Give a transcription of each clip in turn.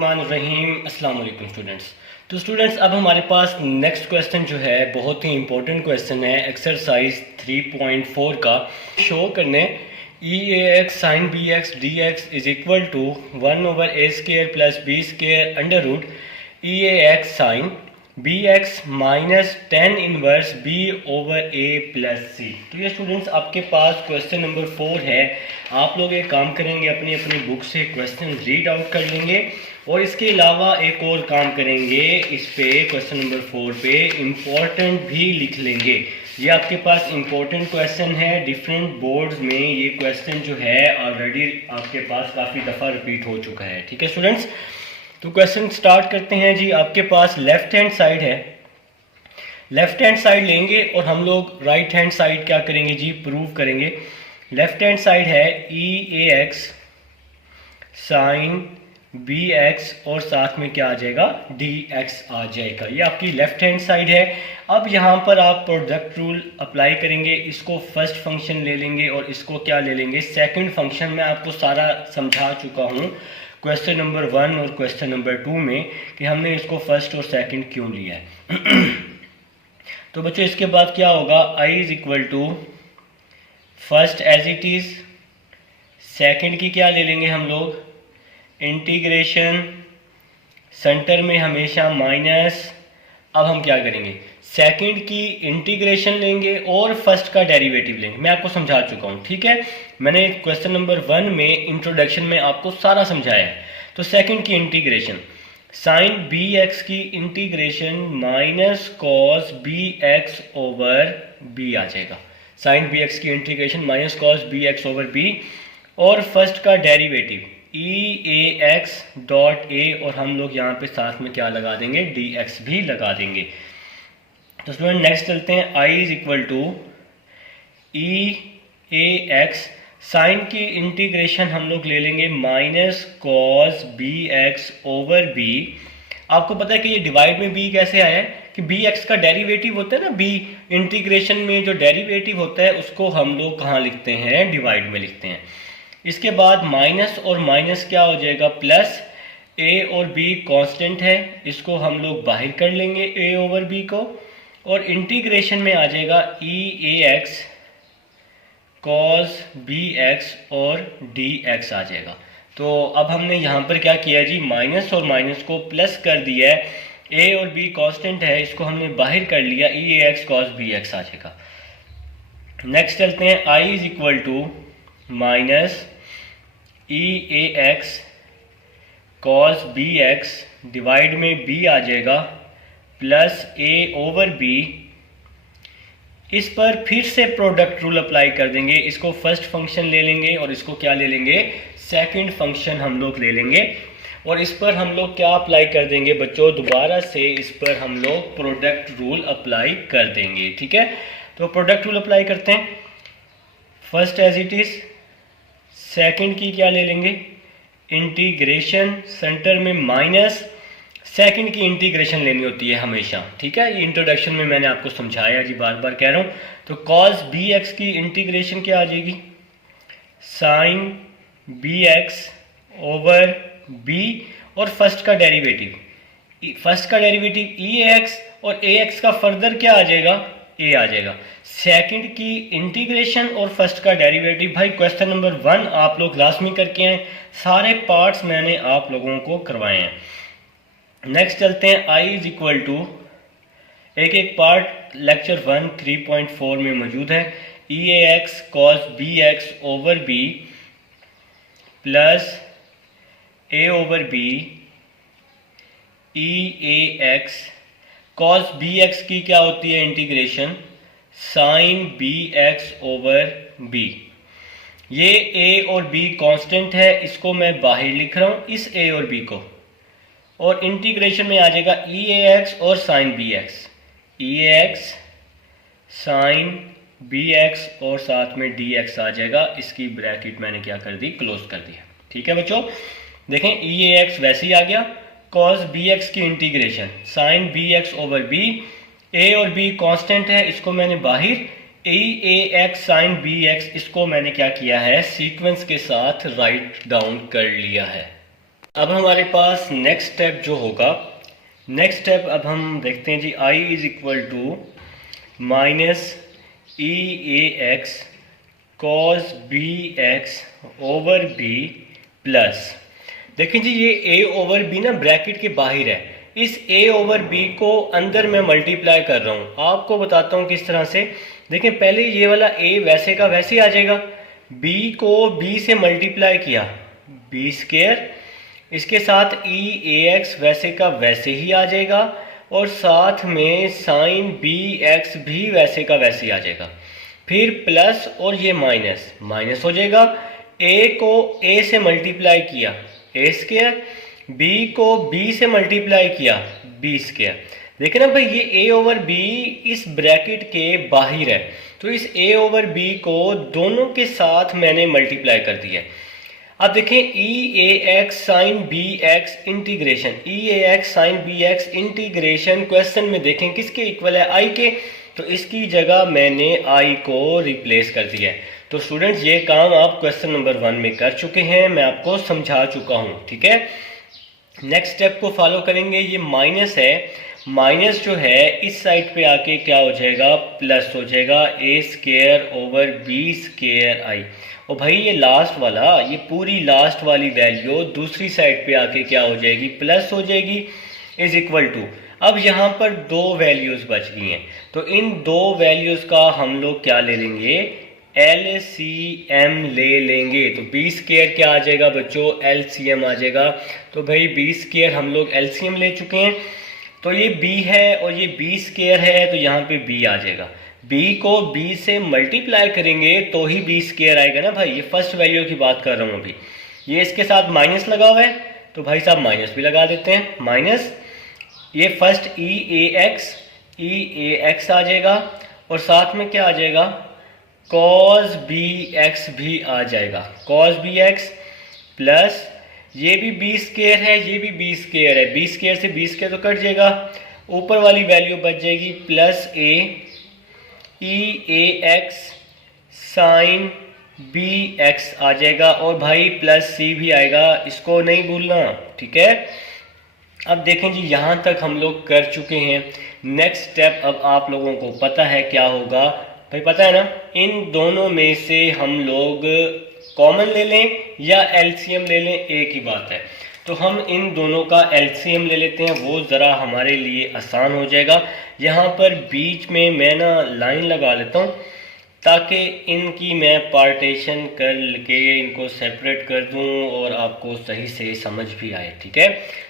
बिस्मिल्लाहिर्रहमानिर्रहीम। अस्सलाम वालेकुम स्टूडेंट्स। तो स्टूडेंट्स अब हमारे पास नेक्स्ट क्वेश्चन जो है बहुत ही इंपॉर्टेंट क्वेश्चन है एक्सरसाइज 3.4 का। शो करने E A x sine B X D X is equal to 1/a² plus b² under root E A x sine B x minus tan inverse b/a plus सी। तो ये students आपके पास question number 4 है। आप लोग एक काम करेंगे, अपनी अपनी बुक से क्वेश्चन रीड आउट कर लेंगे और इसके अलावा एक और काम करेंगे, इस पे क्वेश्चन नंबर 4 पे इम्पोर्टेंट भी लिख लेंगे। ये आपके पास इम्पोर्टेंट क्वेश्चन है, डिफरेंट बोर्ड्स में ये क्वेश्चन जो है ऑलरेडी आपके पास काफ़ी दफ़ा रिपीट हो चुका है। ठीक है स्टूडेंट्स, तो क्वेश्चन स्टार्ट करते हैं जी। आपके पास लेफ्ट हैंड साइड है, लेफ्ट हैंड साइड लेंगे और हम लोग राइट हैंड साइड क्या करेंगे जी, प्रूव करेंगे। लेफ्ट हैंड साइड है ई ए एक्स साइन बी एक्स और साथ में क्या आ जाएगा, डी एक्स आ जाएगा। ये आपकी लेफ्ट हैंड साइड है। अब यहाँ पर आप प्रोडक्ट रूल अप्लाई करेंगे, इसको फर्स्ट फंक्शन ले लेंगे और इसको क्या ले लेंगे, सेकंड फंक्शन। मैं आपको सारा समझा चुका हूँ क्वेश्चन नंबर 1 और क्वेश्चन नंबर 2 में कि हमने इसको फर्स्ट और सेकंड क्यों लिया है। तो बच्चों इसके बाद क्या होगा, I is equal to first as it is, second की क्या ले लेंगे हम लोग, इंटीग्रेशन, सेंटर में हमेशा माइनस। अब हम क्या करेंगे, सेकंड की इंटीग्रेशन लेंगे और फर्स्ट का डेरिवेटिव लेंगे। मैं आपको समझा चुका हूँ, ठीक है। मैंने क्वेश्चन नंबर 1 में इंट्रोडक्शन में आपको सारा समझाया है। तो सेकंड की इंटीग्रेशन, साइन बी एक्स की integration minus cos B x over b आ जाएगा। साइन बी एक्स की integration minus cos B x over B और फर्स्ट का derivative E A x dot a और हम लोग यहाँ पे साथ में क्या लगा देंगे, डी एक्स भी लगा देंगे। तो स्टूडेंट नेक्स्ट चलते हैं, I is equal to E A x, sine की इंटीग्रेशन हम लोग ले लेंगे minus cos B x over b. आपको पता है कि ये डिवाइड में बी कैसे आया है कि बी एक्स का डेरिवेटिव होता है ना, बी इंटीग्रेशन में जो डेरिवेटिव होता है उसको हम लोग कहाँ लिखते हैं, डिवाइड में लिखते हैं। इसके बाद माइनस और माइनस क्या हो जाएगा, प्लस। ए और बी कांस्टेंट है, इसको हम लोग बाहर कर लेंगे ए ओवर बी को और इंटीग्रेशन में आ जाएगा ई ए एक्स कॉस बी एक्स और डी एक्स आ जाएगा। तो अब हमने यहाँ पर क्या किया जी, माइनस और माइनस को प्लस कर दिया है। ए और बी कांस्टेंट है, इसको हमने बाहर कर लिया, ई ए एक्स कॉस बी एक्स आ जाएगा। नेक्स्ट चलते हैं, I is equal to minus E A x cos B x divide में बी आ जाएगा प्लस ए ओवर बी। इस पर फिर से प्रोडक्ट रूल अप्लाई कर देंगे, इसको फर्स्ट फंक्शन ले लेंगे और इसको क्या ले लेंगे, सेकंड फंक्शन हम लोग ले लेंगे और इस पर हम लोग क्या अप्लाई कर देंगे बच्चों, दोबारा से इस पर हम लोग प्रोडक्ट रूल अप्लाई कर देंगे। ठीक है, तो प्रोडक्ट रूल अप्लाई करते हैं, first as it is, second की क्या ले लेंगे, इंटीग्रेशन, सेंटर में माइनस, सेकंड की इंटीग्रेशन लेनी होती है हमेशा। ठीक है, ये इंट्रोडक्शन में मैंने आपको समझाया जी, बार बार कह रहा हूँ। तो कॉस बी एक्स की इंटीग्रेशन क्या आ जाएगी, sine B x over B और फर्स्ट का डेरिवेटिव, फर्स्ट का डेरिवेटिव ई ए एक्स और ए एक्स का फर्दर क्या आ जाएगा, ए आ जाएगा। सेकंड की इंटीग्रेशन और फर्स्ट का डेरिवेटिव। भाई क्वेश्चन नंबर 1 आप लोग लाजमी करके आए, सारे पार्ट्स मैंने आप लोगों को करवाए हैं। नेक्स्ट चलते हैं, आई इज इक्वल टू, एक एक पार्ट लेक्चर 1 3.4 में मौजूद है, e A x cos B x over B plus a over b e A x cos B x की क्या होती है integration, sine B x over b. ये ए और बी कांस्टेंट है, इसको मैं बाहर लिख रहा हूँ, इस ए और बी को, और इंटीग्रेशन में आ जाएगा ई ए एक्स और साइन बी एक्स, ई ए एक्स साइन बी एक्स और साथ में डी एक्स आ जाएगा। इसकी ब्रैकेट मैंने क्या कर दी, क्लोज कर दिया। ठीक है बच्चों, देखें ई ए एक्स वैसे ही आ गया, कॉस बी एक्स की integration sine B x over b, a और बी कांस्टेंट है, इसको मैंने बाहर, ई ए एक्स साइन बी एक्स, इसको मैंने क्या किया है, सीक्वेंस के साथ राइट डाउन कर लिया है। अब हमारे पास नेक्स्ट स्टेप जो होगा, नेक्स्ट स्टेप अब हम देखते हैं जी, i is equal to minus E A x cos B x over B plus, देखिए जी ये a ओवर b ना ब्रैकेट के बाहर है, इस a ओवर b को अंदर मैं मल्टीप्लाई कर रहा हूँ। आपको बताता हूँ किस तरह से। देखिए पहले ये वाला a वैसे का वैसे ही आ जाएगा, b को b से मल्टीप्लाई किया b स्क्वायर, इसके साथ ई ए एक्स वैसे का वैसे ही आ जाएगा, और साथ में साइन बी एक्स भी वैसे का वैसे ही आ जाएगा, फिर प्लस और ये माइनस माइनस हो जाएगा। a को a से मल्टीप्लाई किया a स्क्वायर, b को b से मल्टीप्लाई किया b स्क्वायर। देखिए ना भाई ये a ओवर b इस ब्रैकेट के बाहर है, तो इस a ओवर b को दोनों के साथ मैंने मल्टीप्लाई कर दिया। अब देखें ई ए x sine B x integration, e ए x sine B x integration question में देखें किसके इक्वल है, आई के, तो इसकी जगह मैंने आई को रिप्लेस कर दिया है। तो स्टूडेंट्स ये काम आप क्वेश्चन नंबर 1 में कर चुके हैं, मैं आपको समझा चुका हूँ, ठीक है। नेक्स्ट स्टेप को फॉलो करेंगे। ये माइनस है, माइनस जो है इस साइड पे आके क्या हो जाएगा, प्लस हो जाएगा, a square over b square आई। और भाई ये लास्ट वाला, ये पूरी लास्ट वाली वैल्यू दूसरी साइड पे आके क्या हो जाएगी, प्लस हो जाएगी, इज इक्वल टू। अब यहाँ पर दो वैल्यूज़ बच गई हैं, तो इन दो वैल्यूज़ का हम लोग क्या ले लेंगे, LCM ले लेंगे। तो बी स्क्वायर क्या आ जाएगा बच्चों, LCM आ जाएगा। तो भाई बी स्क्वायर हम लोग LCM ले चुके हैं, तो ये b है और ये b स्क्वायर है, तो यहाँ पे b आ जाएगा। b को b से मल्टीप्लाई करेंगे तो ही b स्क्वायर आएगा ना भाई, ये फर्स्ट वैल्यू की बात कर रहा हूँ अभी। ये इसके साथ माइनस लगा हुआ है, तो भाई साहब माइनस भी लगा देते हैं, माइनस ये फर्स्ट ई ए एक्स आ जाएगा, और साथ में क्या आ जाएगा, कॉस बी एक्स भी आ जाएगा, कॉस बी एक्स प्लस ये भी बी स्क्वायर है, ये भी बी स्क्वायर है, बी स्क्वायर से बी स्क्वायर तो कट जाएगा, ऊपर वाली वैल्यू बच जाएगी प्लस ए ई ए एक्स साइन बी एक्स आ जाएगा, और भाई प्लस सी भी आएगा, इसको नहीं भूलना, ठीक है। अब देखें जी यहाँ तक हम लोग कर चुके हैं। नेक्स्ट स्टेप अब आप लोगों को पता है क्या होगा, भाई पता है ना, इन दोनों में से हम लोग कॉमन ले लें या एलसीएम ले लें, एक ही बात है। तो हम इन दोनों का एलसीएम ले लेते हैं, वो ज़रा हमारे लिए आसान हो जाएगा। यहाँ पर बीच में मैं ना लाइन लगा लेता हूँ, ताकि इनकी मैं पार्टीशन कर के इनको सेपरेट कर दूं और आपको सही से समझ भी आए, ठीक है।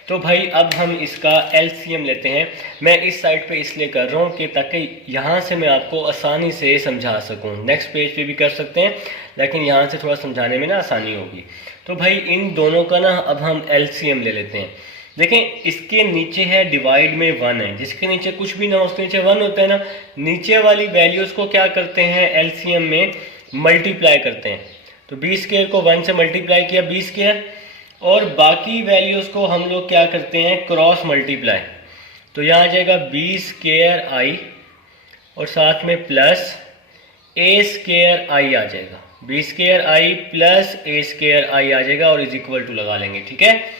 तो भाई अब हम इसका एलसीएम लेते हैं। मैं इस साइड पे इसलिए कर रहा हूँ कि ताकि यहाँ से मैं आपको आसानी से समझा सकूँ। नेक्स्ट पेज पे भी कर सकते हैं, लेकिन यहाँ से थोड़ा समझाने में ना आसानी होगी। तो भाई इन दोनों का ना अब हम एलसीएम ले लेते हैं। देखें इसके नीचे है डिवाइड में 1 है, जिसके नीचे कुछ भी ना हो उसके नीचे 1 होता है ना। नीचे वाली वैल्यूज़ को क्या करते हैं, एलसीएम में मल्टीप्लाई करते हैं। तो बी स्क्वायर को 1 से मल्टीप्लाई किया बी स्क्वायर, और बाकी वैल्यूज़ को हम लोग क्या करते हैं, क्रॉस मल्टीप्लाई। तो यहाँ आ जाएगा बी स्क्वायर आई और साथ में प्लस ए स्क्वायर आई आ जाएगा, बी स्क्वायर आई प्लस ए स्क्वायर आई आ जाएगा, और इज इक्वल टू लगा लेंगे, ठीक है।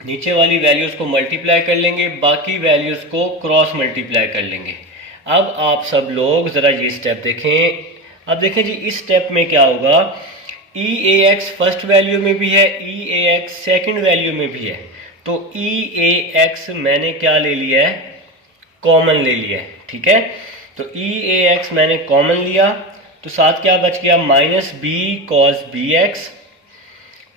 नीचे वाली वैल्यूज़ को मल्टीप्लाई कर लेंगे, बाकी वैल्यूज़ को क्रॉस मल्टीप्लाई कर लेंगे। अब आप सब लोग ज़रा ये स्टेप देखें। अब देखें जी इस स्टेप में क्या होगा, ई ए एक्स फर्स्ट वैल्यू में भी है, ई ए एक्स सेकेंड वैल्यू में भी है। तो ई ए एक्स मैंने क्या ले लिया है, कॉमन ले लिया है, ठीक है। तो ई ए एक्स मैंने कॉमन लिया, तो साथ क्या बच गया, minus B cos B x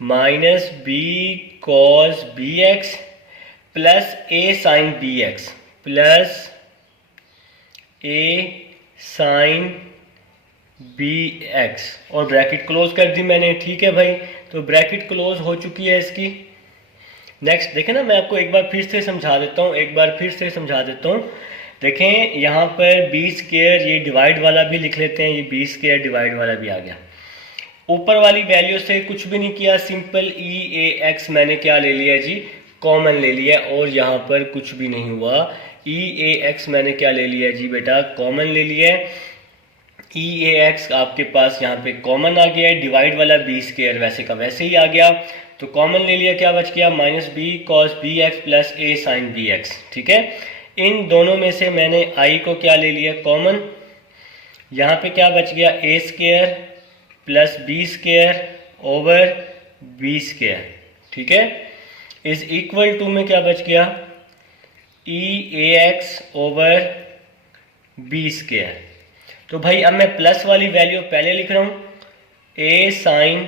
minus B cos B x plus a sine B x plus a sine B x, और ब्रैकेट क्लोज कर दी मैंने, ठीक है भाई। तो ब्रैकेट क्लोज हो चुकी है इसकी। नेक्स्ट देखें ना, मैं आपको एक बार फिर से समझा देता हूँ, देखें यहाँ पर बी स्क्वायर, ये डिवाइड वाला भी लिख लेते हैं, ये बी स्क्वायर डिवाइड वाला भी आ गया। ऊपर वाली वैल्यू से कुछ भी नहीं किया, सिंपल ई ए एक्स मैंने क्या ले लिया जी, कॉमन ले लिया, और यहाँ पर कुछ भी नहीं हुआ। ई ए एक्स मैंने क्या ले लिया जी बेटा, कॉमन ले लिया। ई ए एक्स आपके पास यहाँ पे कॉमन आ गया है, डिवाइड वाला बी स्क्वायर वैसे का वैसे ही आ गया। तो कॉमन ले लिया, क्या बच गया minus B cos B x plus a sine B x. ठीक है, इन दोनों में से मैंने आई को क्या ले लिया कॉमन, यहाँ पे क्या बच गया a square plus b square over b square. ठीक है, इज इक्वल टू में क्या बच गया ई ए एक्स ओवर बी स्क्वायर। तो भाई अब मैं प्लस वाली वैल्यू पहले लिख रहा हूँ ए साइन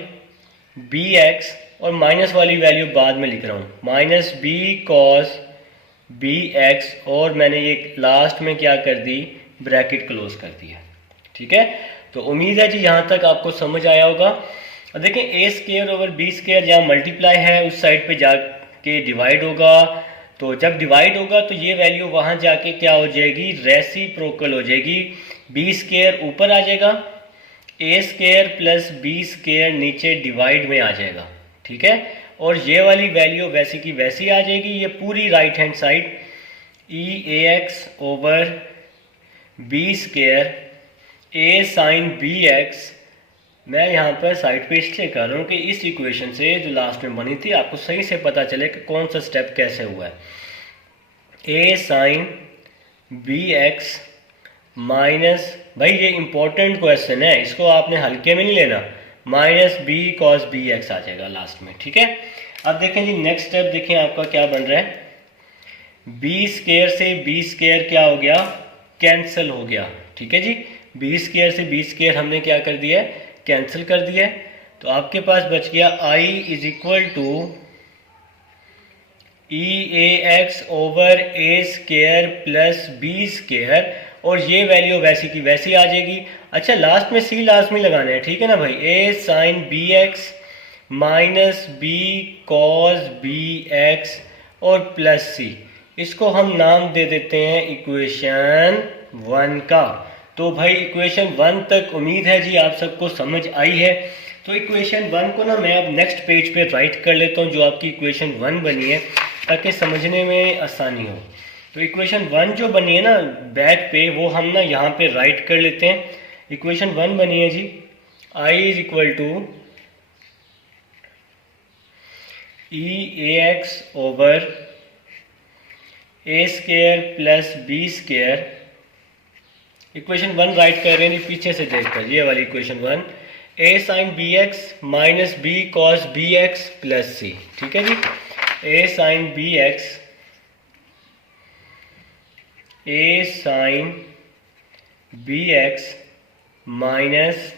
बी एक्स, और माइनस वाली वैल्यू बाद में लिख रहा हूँ minus B cos B x, और मैंने ये लास्ट में क्या कर दी ब्रैकेट क्लोज कर दिया। ठीक है, तो उम्मीद है जी यहाँ तक आपको समझ आया होगा। और देखें ए स्क्वायर ओवर बी स्क्वायर जहाँ मल्टीप्लाई है उस साइड पे जाके डिवाइड होगा, तो जब डिवाइड होगा तो ये वैल्यू वहाँ जाके क्या हो जाएगी रेसिप्रोकल हो जाएगी, बी स्क्वायर ऊपर आ जाएगा, a square plus b square नीचे डिवाइड में आ जाएगा। ठीक है, और ये वाली वैल्यू वैसी की वैसी आ जाएगी, ये पूरी राइट हैंड साइड ई ए एक्स ओवर बी स्क्वायर ए साइन बी एक्स। मैं यहाँ पर साइड पे इसलिए कर रहा हूँ कि इस इक्वेशन से जो लास्ट में बनी थी आपको सही से पता चले कि कौन सा स्टेप कैसे हुआ है। ए साइन बी एक्स माइनस, भाई ये इंपॉर्टेंट क्वेश्चन है, इसको आपने हल्के में नहीं लेना, minus B cos B x आ जाएगा लास्ट में। ठीक है, अब देखें जी नेक्स्ट स्टेप देखें आपका क्या बन रहा है, बी स्क्वायर से बी स्क्वायर क्या हो गया कैंसिल हो गया। ठीक है जी, बी स्क्वायर से बी स्क्वायर हमने क्या कर दिया कैंसिल कर दिया, तो आपके पास बच गया I is equal to E A x over a square plus b square, और ये वैल्यू वैसी की वैसी आ जाएगी। अच्छा लास्ट में सी लाजमी लगाना है, ठीक है ना भाई, a sine B x minus B cos B x और प्लस सी, इसको हम नाम दे देते हैं इक्वेशन 1 का। तो भाई इक्वेशन 1 तक उम्मीद है जी आप सबको समझ आई है। तो इक्वेशन 1 को ना मैं अब नेक्स्ट पेज पे राइट कर लेता हूँ जो आपकी इक्वेशन 1 बनी है, ताकि समझने में आसानी हो। तो इक्वेशन 1 जो बनी है ना बैक पे, वो हम ना यहाँ पे राइट कर लेते हैं। इक्वेशन 1 बनी है जी I is equal to E A x over a square plus b square. Equation 1 write कर रहे हैं पीछे से देखकर, ये वाली equation 1, a sine B x minus B cos B x plus c. ठीक है जी, a sine B x, a sine B x minus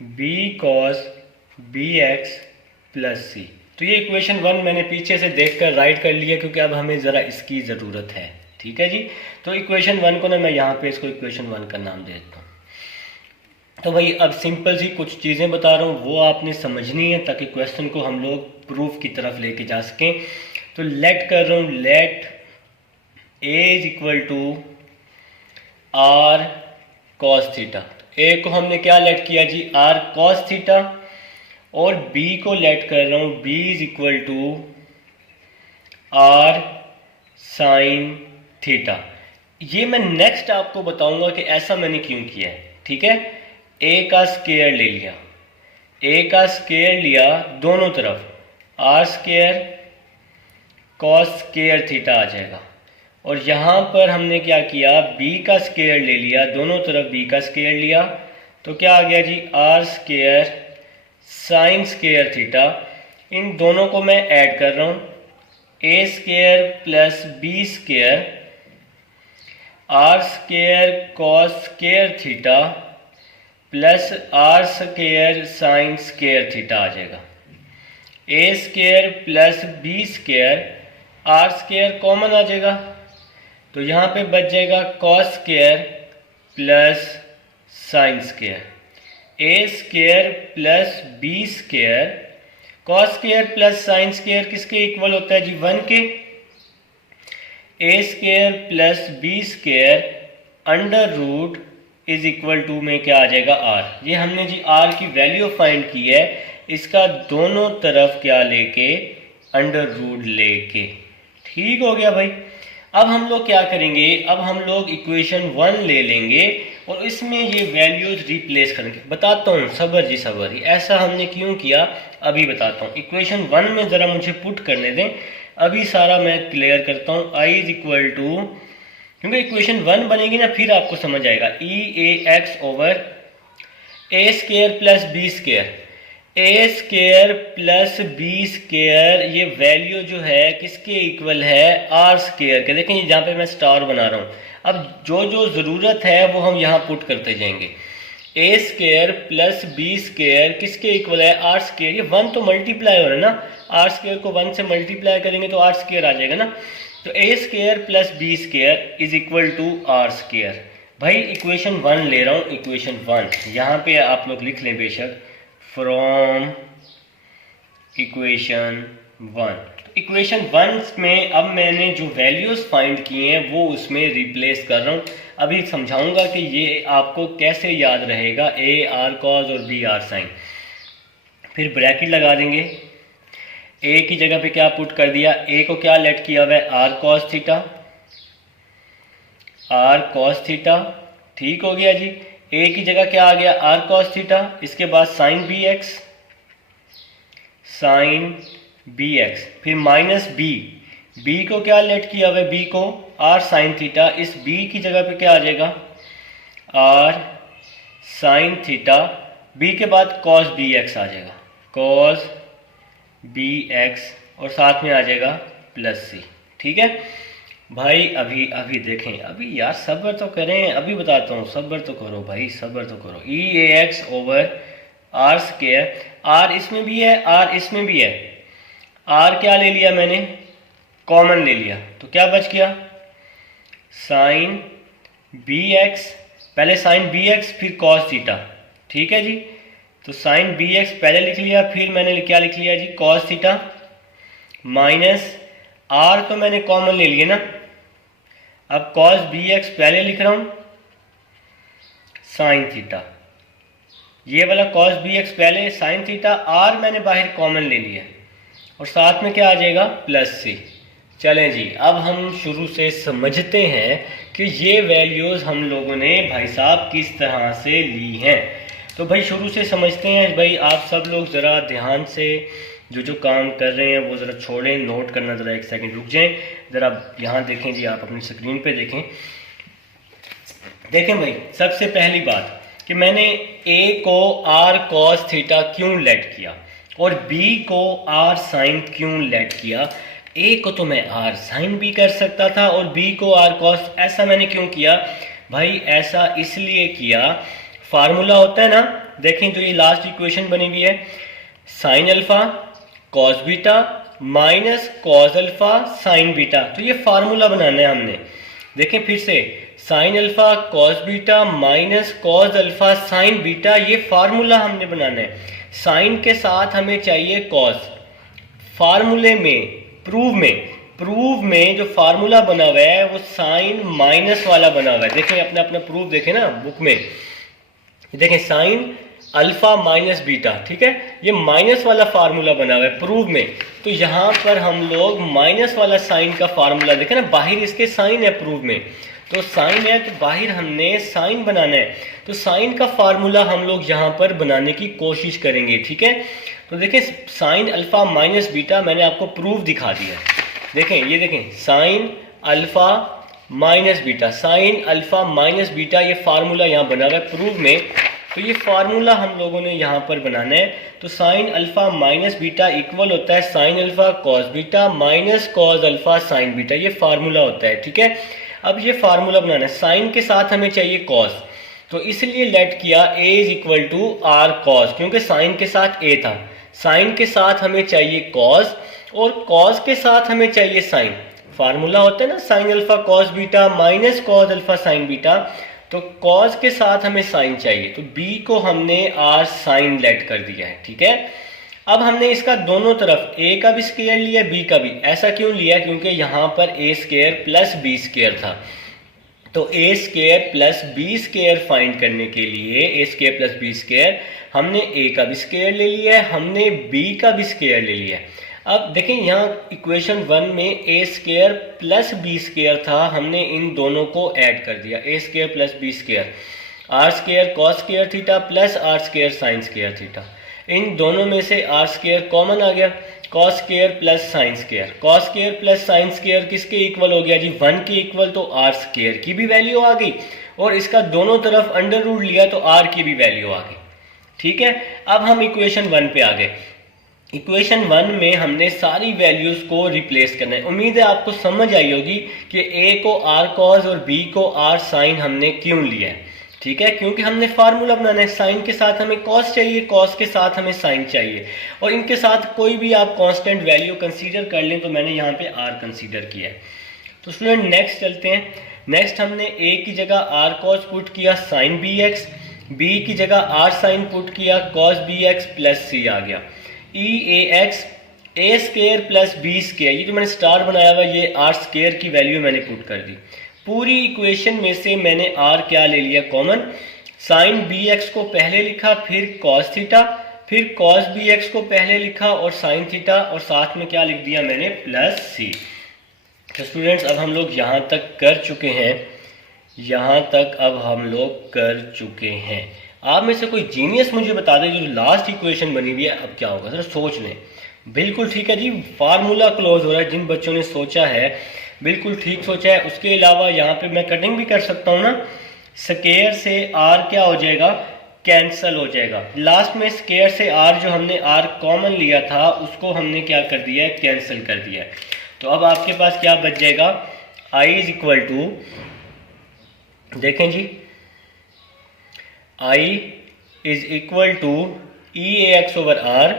B cos B x plus सी। तो ये इक्वेशन 1 मैंने पीछे से देखकर राइट कर लिया, क्योंकि अब हमें ज़रा इसकी ज़रूरत है। ठीक है जी, तो इक्वेशन 1 को ना मैं यहाँ पे इसको इक्वेशन 1 का नाम दे देता हूँ। तो भाई अब सिंपल सी कुछ चीज़ें बता रहा हूँ, वो आपने समझनी है ताकि क्वेश्चन को हम लोग प्रूफ की तरफ लेके जा सकें। तो लेट कर रहा हूँ, let a is equal to r cos theta. A को हमने क्या लेट किया जी आर कॉस थीटा, और बी को लेट कर रहा हूँ b is equal to are sine theta. ये मैं नेक्स्ट आपको बताऊंगा कि ऐसा मैंने क्यों किया है। ठीक है, ए का स्क्वायर ले लिया, ए का स्क्वायर लिया दोनों तरफ, r square cos square theta आ जाएगा, और यहाँ पर हमने क्या किया बी का स्क्वायर ले लिया, दोनों तरफ बी का स्क्वायर लिया, तो क्या आ गया जी r square sine square theta. इन दोनों को मैं ऐड कर रहा हूँ, a square plus b square r square cos square theta plus r square sine square theta आ जाएगा। A square plus b square, r square common आ जाएगा, तो यहाँ पे बच जाएगा cos square plus sine square. A square plus b square, cos square plus sine square किसके इक्वल होता है जी 1 के, a square plus b square under root is equal to में क्या आ जाएगा आर। ये हमने जी आर की वैल्यू फाइंड की है, इसका दोनों तरफ क्या लेके अंडर रूट लेके। ठीक हो गया भाई। अब हम लोग क्या करेंगे, अब हम लोग इक्वेशन 1 ले लेंगे और इसमें ये वैल्यूज रिप्लेस करेंगे। बताता हूँ, सबर जी सबर ही, ऐसा हमने क्यों किया अभी बताता हूँ। इक्वेशन 1 में ज़रा मुझे पुट करने दें, अभी सारा मैं क्लियर करता हूँ। I इज इक्वल टू, क्योंकि इक्वेशन 1 बनेगी ना फिर आपको समझ आएगा, ई ए एक्स ओवर ए स्केयर प्लस बी स्केयर, ए स्केयर प्लस बी स्केयर, ये वैल्यू जो है किसके इक्वल है, आर स्केयर के। देखें जहाँ पे मैं स्टार बना रहा हूँ, अब जो जो ज़रूरत है वो हम यहाँ पुट करते जाएंगे। ए स्केयर प्लस बी स्केयर किसके इक्वल है, आर स्केयर। ये 1 तो मल्टीप्लाई हो रहा है ना, आर स्केयर को 1 से मल्टीप्लाई करेंगे तो आर स्केयर आ जाएगा ना। तो a square plus b square is equal to r square. भाई इक्वेशन 1 ले रहा हूँ, इक्वेशन 1 यहाँ पे आप लोग लिख लें बेशक, फ्रॉम इक्वेशन 1। इक्वेशन 1 में अब मैंने जो वैल्यूज़ फाइंड किए हैं वो उसमें रिप्लेस कर रहा हूँ। अभी समझाऊंगा कि ये आपको कैसे याद रहेगा, ए आर कॉज और बी आर साइन। फिर ब्रैकेट लगा देंगे, ए की जगह पे क्या पुट कर दिया, ए को क्या लेट किया हुआ है, R cos theta, R cos theta, ठीक हो गया जी। ए की जगह क्या आ गया, आर कॉस थीटा, इसके बाद sine B X, sine B X, फिर माइनस बी, बी को क्या लेट किया हुआ है, बी को आर साइन थीटा, इस बी की जगह पे क्या आ जाएगा, आर साइन थीटा, बी के बाद कॉस बी एक्स आ जाएगा, कॉस बी एक्स, और साथ में आ जाएगा प्लस सी। ठीक है भाई, अभी देखें, अभी यार सब्र तो करें, अभी बताता हूँ, सब्र तो करो भाई, सब्र तो करो। ई ए x over r square, r इसमें भी है, आर इसमें भी है, आर क्या ले लिया मैंने, कॉमन ले लिया, तो क्या बच गया, साइन बी एक्स, पहले साइन बी एक्स फिर कॉस थीटा। ठीक है जी, तो साइन बी एक्स पहले लिख लिया, फिर मैंने क्या लिख लिया जी, कॉस थीटा, माइनस आर तो मैंने कॉमन ले लिया ना, अब कॉस बी एक्स पहले लिख रहा हूं, साइन थीटा, ये वाला कॉस बी एक्स पहले, साइन थीटा, आर मैंने बाहर कॉमन ले लिया, और साथ में क्या आ जाएगा, प्लस सी। चलें जी, अब हम शुरू से समझते हैं कि ये वैल्यूज़ हम लोगों ने भाई साहब किस तरह से ली हैं। तो भाई शुरू से समझते हैं। भाई आप सब लोग ज़रा ध्यान से जो जो काम कर रहे हैं वो ज़रा छोड़ें, नोट करना ज़रा एक सेकंड रुक जाएं, ज़रा यहाँ देखें जी, आप अपनी स्क्रीन पे देखें। देखें भाई, सबसे पहली बात कि मैंने ए को आर कॉस थीटा क्यों लेट किया और बी को आर साइन क्यों लेट किया। ए को तो मैं आर साइन भी कर सकता था और बी को आर कॉस, ऐसा मैंने क्यों किया भाई, ऐसा इसलिए किया, फार्मूला होता है ना, देखें जो ये लास्ट इक्वेशन बनी हुई है, sine alpha cos beta minus cos alpha sine beta, तो ये फार्मूला बनाना है हमने। देखें फिर से, sign alpha cos beta minus cos alpha sine beta, ये फार्मूला हमने बनाना है। साइन के साथ हमें चाहिए कॉस, फार्मूले में प्रूव में जो फार्मूला बना हुआ है वो साइन माइनस वाला बना हुआ है। देखें अपना अपना प्रूफ देखें ना बुक में, देखें साइन अल्फा माइनस बीटा, ठीक है, ये माइनस वाला फार्मूला बना हुआ है प्रूव में। तो यहाँ पर हम लोग माइनस वाला साइन का फार्मूला देखें ना, बाहर इसके साइन है प्रूव में, तो साइन है तो बाहर हमने साइन बनाना है, तो साइन का फार्मूला हम लोग यहाँ पर बनाने की कोशिश करेंगे। ठीक है, तो देखें साइन अल्फा माइनस बीटा मैंने आपको प्रूफ दिखा दिया। देखें ये देखें sine alpha minus beta, sine alpha minus beta, ये फार्मूला यहाँ बना हुआ है प्रूफ में, तो ये फार्मूला हम लोगों ने यहाँ पर बनाना है। तो sine alpha minus beta equal होता है sine alpha cos beta minus cos alpha sine beta, ये फार्मूला होता है। ठीक है, अब ये फार्मूला बनाना है, साइन के साथ हमें चाहिए कॉस, तो इसलिए लेट किया a is equal to r cos, क्योंकि साइन के साथ ए था, साइन के साथ हमें चाहिए कॉस और कॉस के साथ हमें चाहिए साइन। फार्मूला होता है ना sign alpha cos beta minus cos alpha sine beta, तो कॉस के साथ हमें साइन चाहिए, तो बी को हमने आर साइन लेट कर दिया है। ठीक है, अब हमने इसका दोनों तरफ ए का भी स्क्वायर लिया बी का भी, ऐसा क्यों लिया, क्योंकि यहाँ पर a square plus b square था, तो a square plus b square find करने के लिए a square plus b square हमने ए का भी स्क्वायर ले लिया है, हमने बी का भी स्क्वायर ले लिया है। अब देखें यहाँ इक्वेशन 1 में a square plus b square था, हमने इन दोनों को ऐड कर दिया, a square plus b square. R square cos square theta plus r square sine square theta. इन दोनों में से आर स्क्वायर कॉमन आ गया, cos square plus sine square, cos square plus sine square किसके इक्वल हो गया जी, 1 के इक्वल, तो आर स्क्वायर की भी वैल्यू आ गई और इसका दोनों तरफ अंडर रूट लिया तो आर की भी वैल्यू आ गई। ठीक है, अब हम इक्वेशन 1 पे आ गए। इक्वेशन 1 में हमने सारी वैल्यूज को रिप्लेस करना है। उम्मीद है आपको समझ आई होगी कि ए को आर कॉस और बी को आर साइन हमने क्यों लिया है। ठीक है, क्योंकि हमने फार्मूला बनाना है, साइन के साथ हमें कॉस चाहिए, कॉस के साथ हमें साइन चाहिए, और इनके साथ कोई भी आप कांस्टेंट वैल्यू कंसीडर कर लें, तो मैंने यहाँ पे आर कंसीडर किया है। तो स्टूडेंट नेक्स्ट चलते हैं। नेक्स्ट हमने ए की जगह आर कॉस पुट किया साइन बी एक्स, बी की जगह आर साइन पुट किया कॉस बी एक्स प्लस सी आ गया। ई ए एक्स ए स्क्वेयर प्लस बी स्क्वेयर, ये जो मैंने स्टार बनाया हुआ ये आर स्क्वेयर की वैल्यू मैंने पुट कर दी। पूरी इक्वेशन में से मैंने आर क्या ले लिया कॉमन, साइन बी एक्स को पहले लिखा, फिर कॉस थीटा, फिर कॉस बी एक्स को पहले लिखा और साइन थीटा, और साथ में क्या लिख दिया मैंने प्लस सी। तो स्टूडेंट्स अब हम लोग यहाँ तक कर चुके हैं, यहाँ तक अब हम लोग कर चुके हैं। आप में से कोई जीनियस मुझे बता दे जो लास्ट इक्वेशन बनी हुई है अब क्या होगा, जरा सोच लें। बिल्कुल ठीक है जी, फार्मूला क्लोज हो रहा है। जिन बच्चों ने सोचा है बिल्कुल ठीक सोचा है। उसके अलावा यहाँ पे मैं कटिंग भी कर सकता हूँ ना, स्क्वायर से आर क्या हो जाएगा, कैंसल हो जाएगा। लास्ट में स्क्वायर से आर जो हमने आर कॉमन लिया था उसको हमने क्या कर दिया है, कैंसिल कर दिया है। तो अब आपके पास क्या बच जाएगा, आई इज इक्वल टू, देखें जी, I is equal to E A x over r,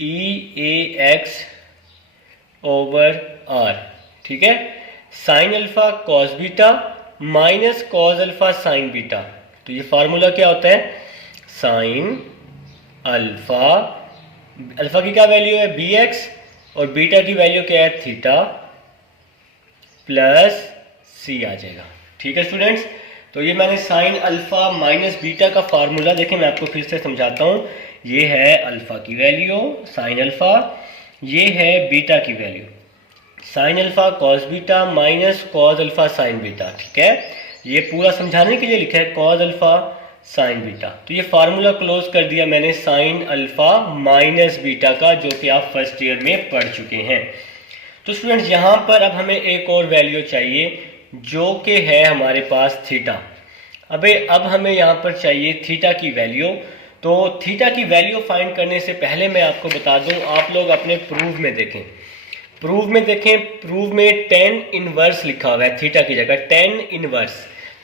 e A x over r. ठीक है, sine alpha cos beta minus cos alpha sine beta. तो ये फार्मूला क्या होता है, साइन अल्फा, अल्फा की क्या वैल्यू है बी एक्स और बीटा की वैल्यू क्या है थीटा, प्लस सी आ जाएगा। ठीक है स्टूडेंट्स, तो ये मैंने साइन अल्फा माइनस बीटा का फार्मूला, देखें मैं आपको फिर से समझाता हूँ। ये है अल्फा की वैल्यू साइन अल्फा, ये है बीटा की value sign alpha cos beta minus cos alpha sine beta. ठीक है, ये पूरा समझाने के लिए लिखा है कॉस अल्फा साइन बीटा। तो ये फार्मूला क्लोज कर दिया मैंने साइन अल्फा माइनस बीटा का, जो कि आप फर्स्ट ईयर में पढ़ चुके हैं। तो स्टूडेंट्स यहाँ पर अब हमें एक और वैल्यू चाहिए जो कि है हमारे पास थीटा। अब हमें यहाँ पर चाहिए थीटा की वैल्यू। तो थीटा की वैल्यू फाइंड करने से पहले मैं आपको बता दूं, आप लोग अपने प्रूफ में देखें, प्रूफ में tan इनवर्स लिखा हुआ है थीटा की जगह, tan इनवर्स।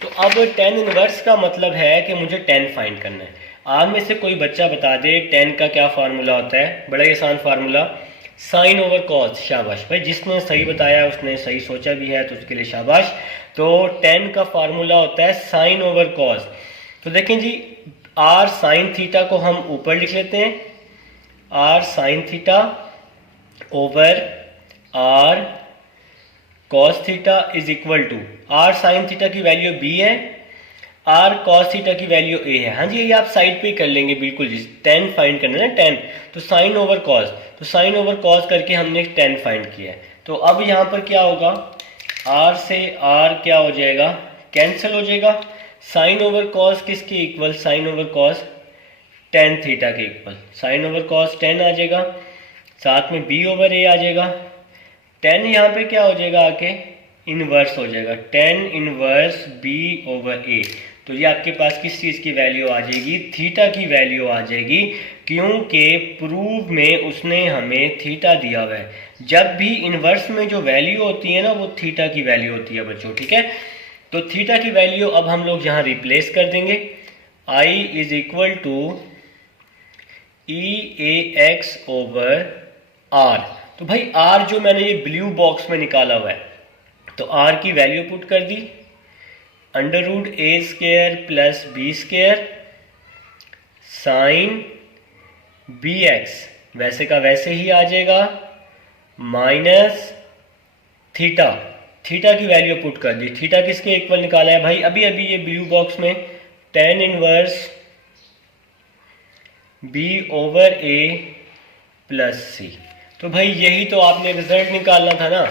तो अब tan इनवर्स का मतलब है कि मुझे tan फाइंड करना है। आप में से कोई बच्चा बता दे tan का क्या फार्मूला होता है, बड़ा ही आसान फार्मूला, साइन ओवर कॉस। शाबाश भाई, जिसने सही बताया उसने सही सोचा भी है तो उसके लिए शाबाश। तो tan का फार्मूला होता है साइन ओवर कॉस। तो देखें जी, आर साइन थीटा को हम ऊपर लिख लेते हैं, R sine theta over R cos theta is equal to, are sine theta की वैल्यू बी है, आर कॉस थीटा की वैल्यू ए है। हाँ जी, ये आप साइड पे कर लेंगे बिल्कुल जी, tan फाइंड करना है ना, tan, तो साइन ओवर कॉस, तो साइन ओवर कॉस करके हमने tan फाइंड किया है। तो अब यहाँ पर क्या होगा, आर से आर क्या हो जाएगा, कैंसिल हो जाएगा। साइन ओवर कॉस किसके equal, sine over cos tan theta के equal, sine over cos tan आ जाएगा, साथ में b ओवर a आ जाएगा। tan यहाँ पे क्या हो जाएगा आके, इनवर्स हो जाएगा, tan inverse b over a। तो ये आपके पास किस चीज़ की वैल्यू आ जाएगी, थीटा की वैल्यू आ जाएगी, क्योंकि प्रूफ में उसने हमें थीटा दिया हुआ है। जब भी इनवर्स में जो वैल्यू होती है ना वो थीटा की वैल्यू होती है बच्चों। ठीक है, तो थीटा की वैल्यू अब हम लोग यहाँ रिप्लेस कर देंगे, I is equal to E A x over R. तो भाई R जो मैंने ये ब्लू बॉक्स में निकाला हुआ है, तो R की वैल्यू पुट कर दी, under root a square plus b square sine B x, वैसे का वैसे ही आ जाएगा, माइनस थीटा, थीटा की वैल्यू पुट कर दी। थीटा किसके इक्वल निकाला है भाई, अभी अभी ये ब्लू बॉक्स में, tan inverse b over a plus सी। तो भाई यही तो आपने रिजल्ट निकालना था ना,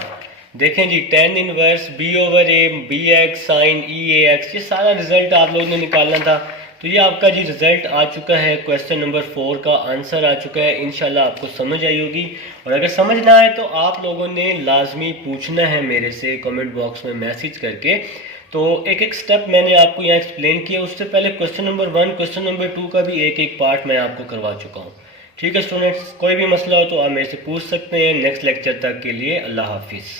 देखें जी, tan inverse b/a bx sign e(ax), ये सारा रिजल्ट आप लोगों ने निकालना था। तो ये आपका जी रिजल्ट आ चुका है, क्वेश्चन नंबर 4 का आंसर आ चुका है। इंशाल्लाह आपको समझ आई होगी, और अगर समझ ना आए तो आप लोगों ने लाजमी पूछना है मेरे से कमेंट बॉक्स में मैसेज करके। तो एक एक स्टेप मैंने आपको यहाँ एक्सप्लेन किया। उससे पहले क्वेश्चन नंबर 1, क्वेश्चन नंबर 2 का भी एक एक पार्ट मैं आपको करवा चुका हूँ। ठीक है स्टूडेंट्स, कोई भी मसला हो तो आप मेरे से पूछ सकते हैं। नेक्स्ट लेक्चर तक के लिए अल्लाह हाफिज़।